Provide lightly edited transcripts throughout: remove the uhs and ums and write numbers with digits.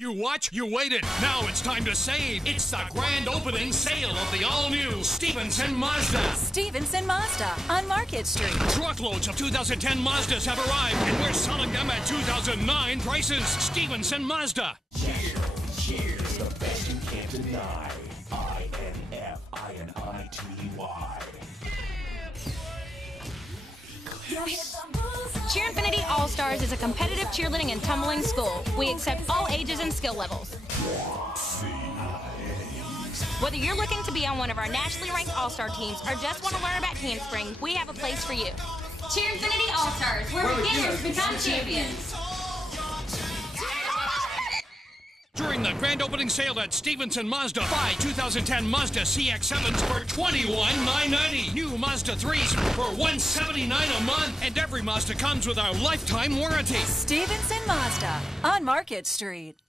You what? You waited. Now it's time to save. It's the grand opening sale of the all-new Stevenson Mazda. Stevenson Mazda on Market Street. Truckloads of 2010 Mazdas have arrived, and we're selling them at 2009 prices. Stevenson Mazda. Cheers, the best you can't deny. INFINITY. Cheerinfinity All-Stars is a competitive cheerleading and tumbling school. We accept all ages and skill levels. Whether you're looking to be on one of our nationally ranked All-Star teams or just want to learn about handspring, we have a place for you. Cheerinfinity All-Stars, where beginners become champions. During the grand opening sale at Stevenson Mazda, buy 2010 Mazda CX-7s for $21,990. New Mazda 3s for $179 a month. And every Mazda comes with our lifetime warranty. Stevenson Mazda on Market Street.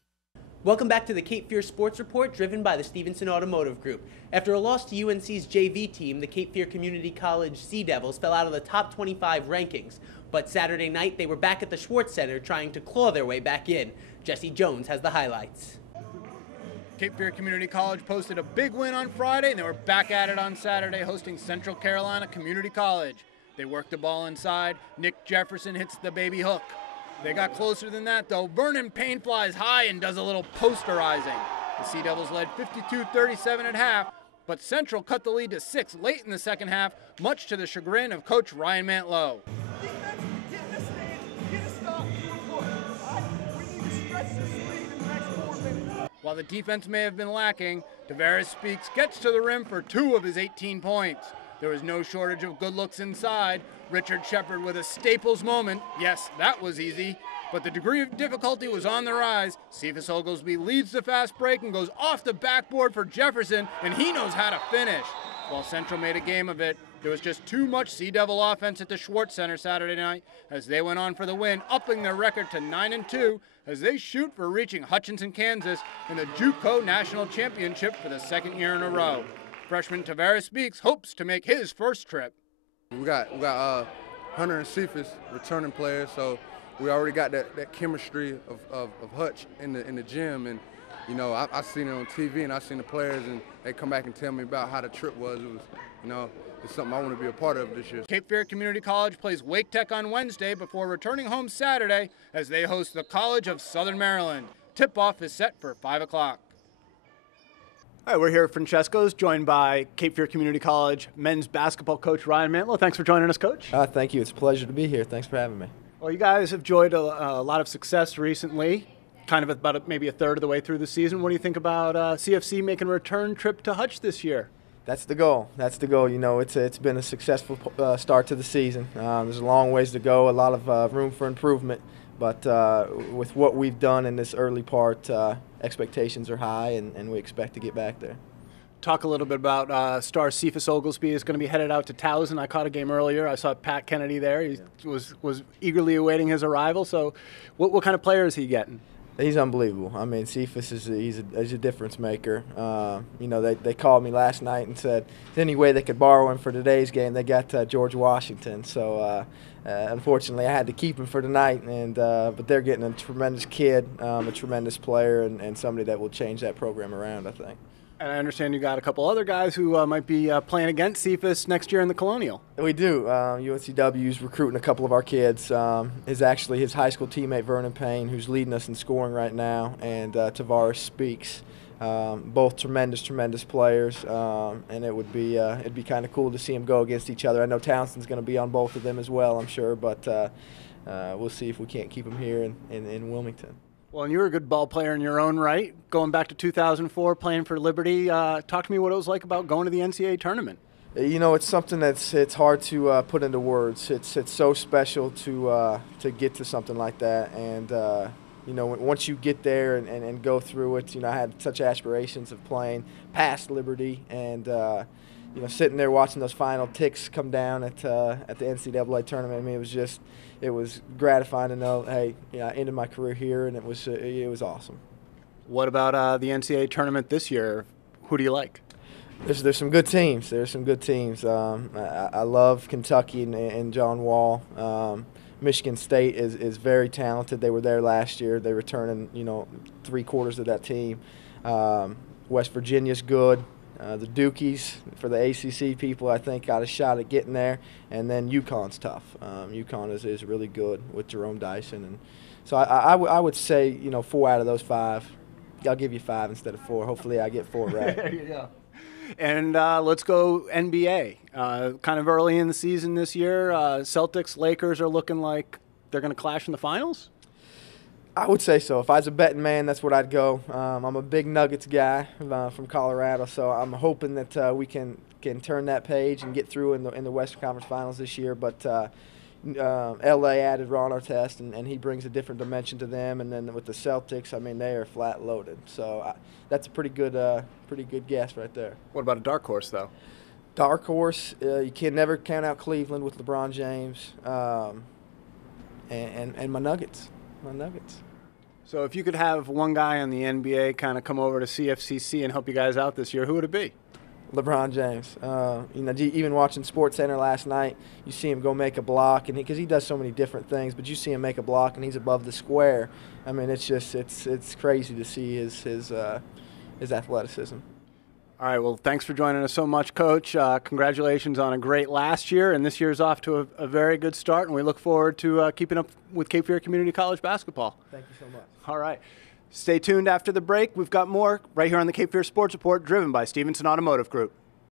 Welcome back to the Cape Fear Sports Report, driven by the Stevenson Automotive Group. After a loss to UNC's JV team, the Cape Fear Community College Sea Devils fell out of the top 25 rankings. But Saturday night, they were back at the Schwartz Center trying to claw their way back in. Jesse Jones has the highlights. Cape Fear Community College posted a big win on Friday, and they were back at it on Saturday, hosting Central Carolina Community College. They worked the ball inside. Nick Jefferson hits the baby hook. They got closer than that, though. Vernon Payne flies high and does a little posterizing. The Sea Devils led 52-37 at half, but Central cut the lead to 6 late in the second half, much to the chagrin of Coach Ryan Mantlow. While the defense may have been lacking, Tavares Speaks gets to the rim for 2 of his 18 points. There was no shortage of good looks inside. Richard Shepard with a Staples moment. Yes, that was easy, but the degree of difficulty was on the rise. Cephas Oglesby leads the fast break and goes off the backboard for Jefferson, and he knows how to finish. While Central made a game of it, there was just too much Sea Devil offense at the Schwartz Center Saturday night as they went on for the win, upping their record to 9-2 as they shoot for reaching Hutchinson, Kansas in the JUCO National Championship for the second year in a row. Freshman Tavares Speaks hopes to make his first trip. We got Hunter and Cephas returning players, so we already got that chemistry of Hutch in the gym, and you know I've seen it on TV and I've seen the players and they come back and tell me about how the trip was. It was, you know, it's something I want to be a part of this year. Cape Fear Community College plays Wake Tech on Wednesday before returning home Saturday as they host the College of Southern Maryland. Tip-off is set for 5 o'clock. All right, we're here at Francesco's, joined by Cape Fear Community College men's basketball coach Ryan Mantlow. Thanks for joining us, Coach. Thank you. It's a pleasure to be here. Thanks for having me. Well, you guys have enjoyed a lot of success recently, kind of about maybe a third of the way through the season. What do you think about CFC making a return trip to Hutch this year? That's the goal. That's the goal. You know, it's been a successful start to the season. There's a long ways to go, a lot of room for improvement. But with what we've done in this early part, expectations are high, and we expect to get back there. Talk a little bit about star Cephas Oglesby is going to be headed out to Towson. I caught a game earlier. I saw Pat Kennedy there. He was eagerly awaiting his arrival. So what kind of player is he getting? He's unbelievable. I mean, Cephas he's a difference maker. You know, they called me last night and said, "Is there any way they could borrow him for today's game?" They got George Washington, so unfortunately I had to keep him for tonight. And but they're getting a tremendous kid, a tremendous player, and somebody that will change that program around, I think. And I understand you got a couple other guys who might be playing against Cephas next year in the Colonial. We do. UNCW's recruiting a couple of our kids. Is actually his high school teammate Vernon Payne, who's leading us in scoring right now, and Tavares Speaks. Both tremendous players, and it'd be kind of cool to see them go against each other. I know Townsend's going to be on both of them as well, I'm sure, but we'll see if we can't keep them here in Wilmington. Well, and you were a good ball player in your own right, going back to 2004, playing for Liberty. Talk to me what it was like about going to the NCAA tournament. You know, it's something it's hard to put into words. It's so special to get to something like that, and you know, once you get there and go through it, you know, I had such aspirations of playing past Liberty, and you know, sitting there watching those final ticks come down at the NCAA tournament. I mean, it was gratifying to know, hey, you know, I ended my career here, and it was awesome. What about the NCAA tournament this year? Who do you like? There's some good teams. There's some good teams. I love Kentucky and John Wall. Michigan State is very talented. They were there last year. They're returning, you know, 3/4 of that team. West Virginia's good. The Dukies, for the ACC people, I think got a shot at getting there. And then UConn's tough. UConn is really good with Jerome Dyson. And so I would say, 4 out of those 5. I'll give you 5 instead of 4. Hopefully I get 4 right. There you go. And let's go NBA. Kind of early in the season this year, Celtics, Lakers are looking like they're going to clash in the finals? I would say so. If I was a betting man, that's what I'd go. I'm a big Nuggets guy from Colorado, so I'm hoping that we can turn that page and get through in the Western Conference Finals this year. But LA added Ron Artest, and he brings a different dimension to them. And then with the Celtics, I mean, they are flat loaded. So that's a pretty good guess right there. What about a dark horse, though? Dark horse, you can never count out Cleveland with LeBron James, and my Nuggets. So if you could have one guy in the NBA kind of come over to CFCC and help you guys out this year, who would it be? LeBron James. Even watching SportsCenter last night, you see him go make a block, and because he does so many different things, but you see him make a block and he's above the square. I mean, it's crazy to see his athleticism. All right, well, thanks for joining us so much, Coach. Congratulations on a great last year, and this year's off to a very good start, and we look forward to keeping up with Cape Fear Community College basketball. Thank you so much. All right. Stay tuned after the break. We've got more right here on the Cape Fear Sports Report, driven by Stevenson Automotive Group.